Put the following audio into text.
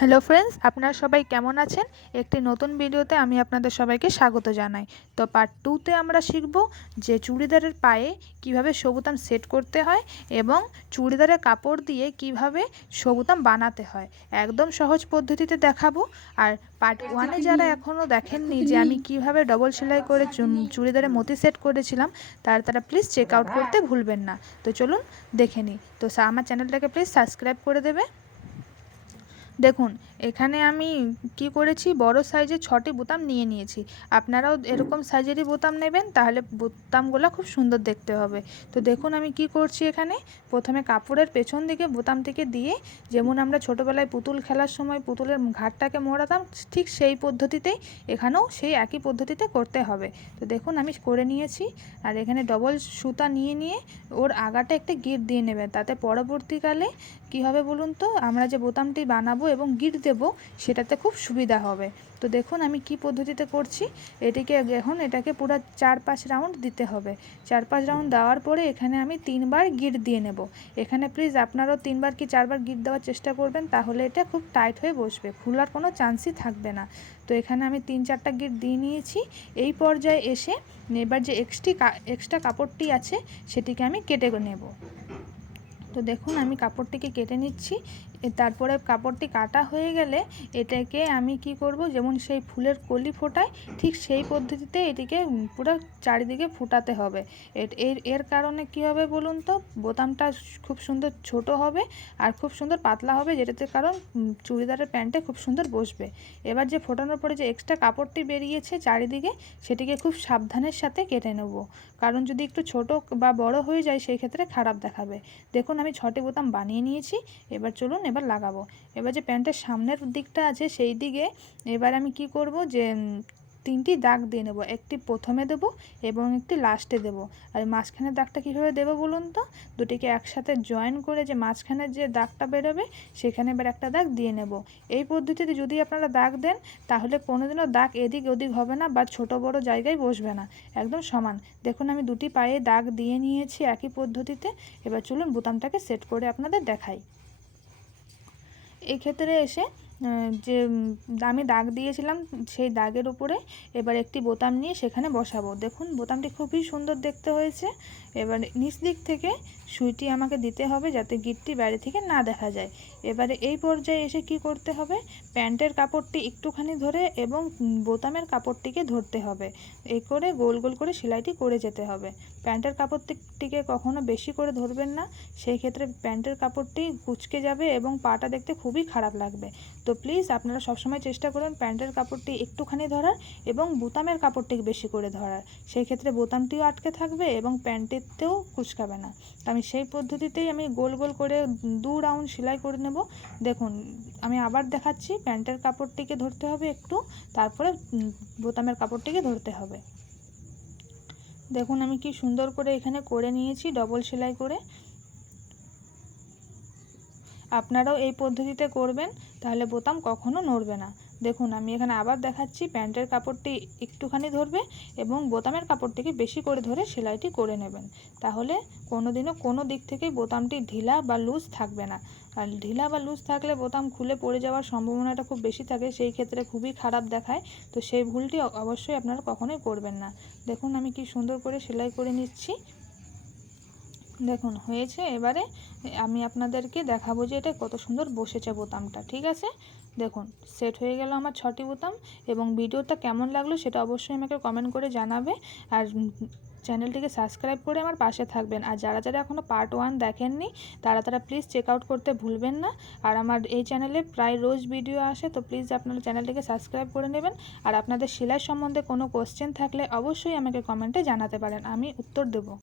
Hello friends, আপনারা সবাই কেমন আছেন? একটি নতুন ভিডিওতে আমি আপনাদের সবাইকে স্বাগত জানাই। তো পার্ট 2তে আমরা শিখব যে চুড়িদারের পায়ে কিভাবে সবুতাম সেট করতে হয় এবং চুড়িদারের কাপড় দিয়ে কিভাবে সবুতাম বানাতে হয়। একদম সহজ পদ্ধতিতে দেখাবো। আর পার্ট 1-এ যারা এখনও দেখেননি যে আমি কিভাবে ডবল সেলাই করে চুড়িদারের মতি সেট করেছিলাম, তারা প্লিজ চেক আউট করতে ভুলবেন না। তো চলুন দেখে নিই। তো আমার চ্যানেলটাকে প্লিজ সাবস্ক্রাইব করে দেবে। দেখুন, এখানে আমি কি করেছি, বড় সাইজের 6টি বোতাম নিয়ে নিয়েছি। আপনারাও এরকম সাইজেরই বোতাম নেবেন, তাহলে বোতামগুলো খুব সুন্দর দেখতে হবে। তো দেখুন আমি কি করছি, এখানে প্রথমে কাপড়ের পেছন দিকে বোতামটিকে দিয়ে, যেমন আমরা ছোটোবেলায় পুতুল খেলার সময় পুতুলের ঘাটটাকে মোড়াতাম, ঠিক সেই পদ্ধতিতেই এখানেও সেই একই পদ্ধতিতে করতে হবে। তো দেখুন আমি করে নিয়েছি। আর এখানে ডবল সুতা নিয়ে ওর আগাটা একটা গিঁট দিয়ে নেবেন, তাতে পরবর্তীকালে কী হবে বলুন তো, আমরা যে বোতামটি বানাবো এবং গিঁট দেবো সেটাতে খুব সুবিধা হবে। তো দেখুন আমি কি পদ্ধতিতে করছি। এটাকে পুরো 4-5 রাউন্ড দিতে হবে। 4-5 রাউন্ড দেওয়ার পরে এখানে আমি 3বার গিঁট দিয়ে নেব। এখানে প্লিজ আপনারাও 3বার কি 4বার গিঁট দেওয়ার চেষ্টা করবেন, তাহলে এটা খুব টাইট হয়ে বসবে, খোলার কোনো চান্সই থাকবে না। তো এখানে আমি 3-4টা গিঁট দিয়ে নিয়েছি। এই পর্যায়ে এসে এবার যে এক্সট্রা কাপড়টি আছে সেটিকে আমি কেটে নেব। তো দেখুন আমি কাপড়টিকে কেটে নিচ্ছি। তারপরে কাপড়টি কাটা হয়ে গেলে এটাকে আমি কি করব, যেমন সেই ফুলের কলি ফোটায় ঠিক সেই পদ্ধতিতে এটিকে পুরো চারিদিকে ফুটাতে হবে। এর কারণে কি হবে বলুন তো, বোতামটা খুব সুন্দর ছোট হবে আর খুব সুন্দর পাতলা হবে, যেটাতে কারণ চুড়িদারের প্যান্টে খুব সুন্দর বসবে। এবার যে ফোটানোর পরে যে এক্সট্রা কাপড়টি বেরিয়েছে চারিদিকে, সেটিকে খুব সাবধানের সাথে কেটে নেব, কারণ যদি একটু ছোট বা বড় হয়ে যায় সেই ক্ষেত্রে খারাপ দেখাবে। দেখুন আমি 6টি বোতাম বানিয়ে নিয়েছি। এবার লাগাবো। এবার যে প্যান্টের সামনের দিকটা আছে সেই দিকে এবার আমি কি করব, যে 3টি দাগ দিয়ে নেব। একটি প্রথমে দেব এবং একটি লাস্টে দেব। আর মাঝখানের দাগটা কীভাবে দেবো বলুন তো, দুটিকে একসাথে জয়েন করে যে মাঝখানের যে দাগটা বেরোবে সেখানে এবার একটা দাগ দিয়ে নেব। এই পদ্ধতিতে যদি আপনারা দাগ দেন তাহলে কোনোদিনও দাগ এদিক ওদিক হবে না বা ছোট বড় জায়গায় বসবে না, একদম সমান। দেখুন আমি দুটি পায়ে দাগ দিয়ে নিয়েছি একই পদ্ধতিতে। এবার চলুন বোতামটাকে সেট করে আপনাদের দেখাই। এই ক্ষেত্রে এসে যে আমি দাগ দিয়েছিলাম সেই দাগের উপরে এবার একটি বোতাম নিয়ে সেখানে বসাবো। দেখুন বোতামটি খুবই সুন্দর দেখতে হয়েছে। এবার নিচ দিক থেকে সুইটি আমাকে দিতে হবে যাতে গিঁটটি বাইরে থেকে না দেখা যায়। এবারে এই পর্যায়ে এসে কি করতে হবে, প্যান্টের কাপড়টি একটুখানি ধরে এবং বোতামের কাপড়টিকে ধরতে হবে। এই করে গোল গোল করে সেলাইটি করে যেতে হবে। প্যান্টের কাপড়টিকে কখনো বেশি করে ধরবেন না, সেই ক্ষেত্রে প্যান্টের কাপড়টি কুঁচকে যাবে এবং পাটা দেখতে খুবই খারাপ লাগবে। তো প্লিজ আপনারা সবসময় চেষ্টা করুন প্যান্টের কাপড়টি একটুখানি ধরার এবং বোতামের কাপড়টি বেশি করে ধরার, সেই ক্ষেত্রে বোতামটিও আটকে থাকবে এবং প্যান্টেতেও কুঁচকাবে না। তো আমি সেই পদ্ধতিতেই আমি গোল গোল করে 2 রাউন্ড সেলাই করে নেব। দেখুন আমি আবার দেখাচ্ছি, প্যান্টের কাপড়টিকে ধরতে হবে একটু, তারপরে বোতামের কাপড়টিকে ধরতে হবে। দেখুন আমি কি সুন্দর করে এখানে করে নিয়েছি ডবল সেলাই করে। আপনারাও এই পদ্ধতিতে করবেন, তাহলে বোতাম কখনো নড়বে না। দেখুন আমি এখানে আবার দেখাচ্ছি, প্যান্টের কাপড়টি একটুখানি ধরবে এবং বোতামের কাপড়টিকে বেশি করে ধরে সেলাইটি করে নেবেন, তাহলে কোনোদিনও কোনো দিক থেকেই বোতামটি ঢিলা বা লুজ থাকবে না। আর ঢিলা বা লুজ থাকলে বোতাম খুলে পড়ে যাওয়ার সম্ভাবনাটা খুব বেশি থাকে, সেই ক্ষেত্রে খুবই খারাপ দেখায়। তো সেই ভুলটি অবশ্যই আপনারা কখনোই করবেন না। দেখুন আমি কি সুন্দর করে সেলাই করে নিচ্ছি। দেখুন হয়েছে। এবারে আমি আপনাদেরকে দেখাবো যে এটা কত সুন্দর বসেছে বোতামটা, ঠিক আছে। দেখুন সেট হয়ে গেল আমার 6টি বোতাম। এবং ভিডিওটা কেমন লাগলো সেটা অবশ্যই আমাকে কমেন্ট করে জানাবে। আর চ্যানেলটিকে সাবস্ক্রাইব করে আমার পাশে থাকবেন। আর যারা এখনও পার্ট 1 দেখেননি তারা প্লিজ চেক আউট করতে ভুলবেন না। আর আমার এই চ্যানেলে প্রায় রোজ ভিডিও আসে, তো প্লিজ আপনারা চ্যানেলটিকে সাবস্ক্রাইব করে নেবেন। আর আপনাদের সেলাই সম্বন্ধে কোনো কোশ্চেন থাকলে অবশ্যই আমাকে কমেন্টে জানাতে পারেন, আমি উত্তর দেব।